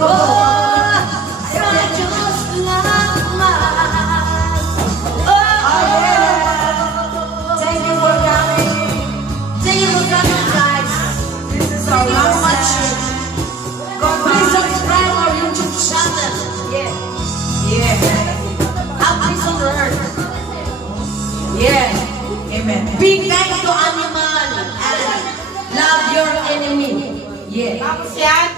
Thank you for coming. Thank you for coming, guys. This is our last session. Please subscribe our YouTube channel. Yeah. Peace on earth. Yeah. Amen. Be kind to animal and love your enemy. Yeah. Tapos yan,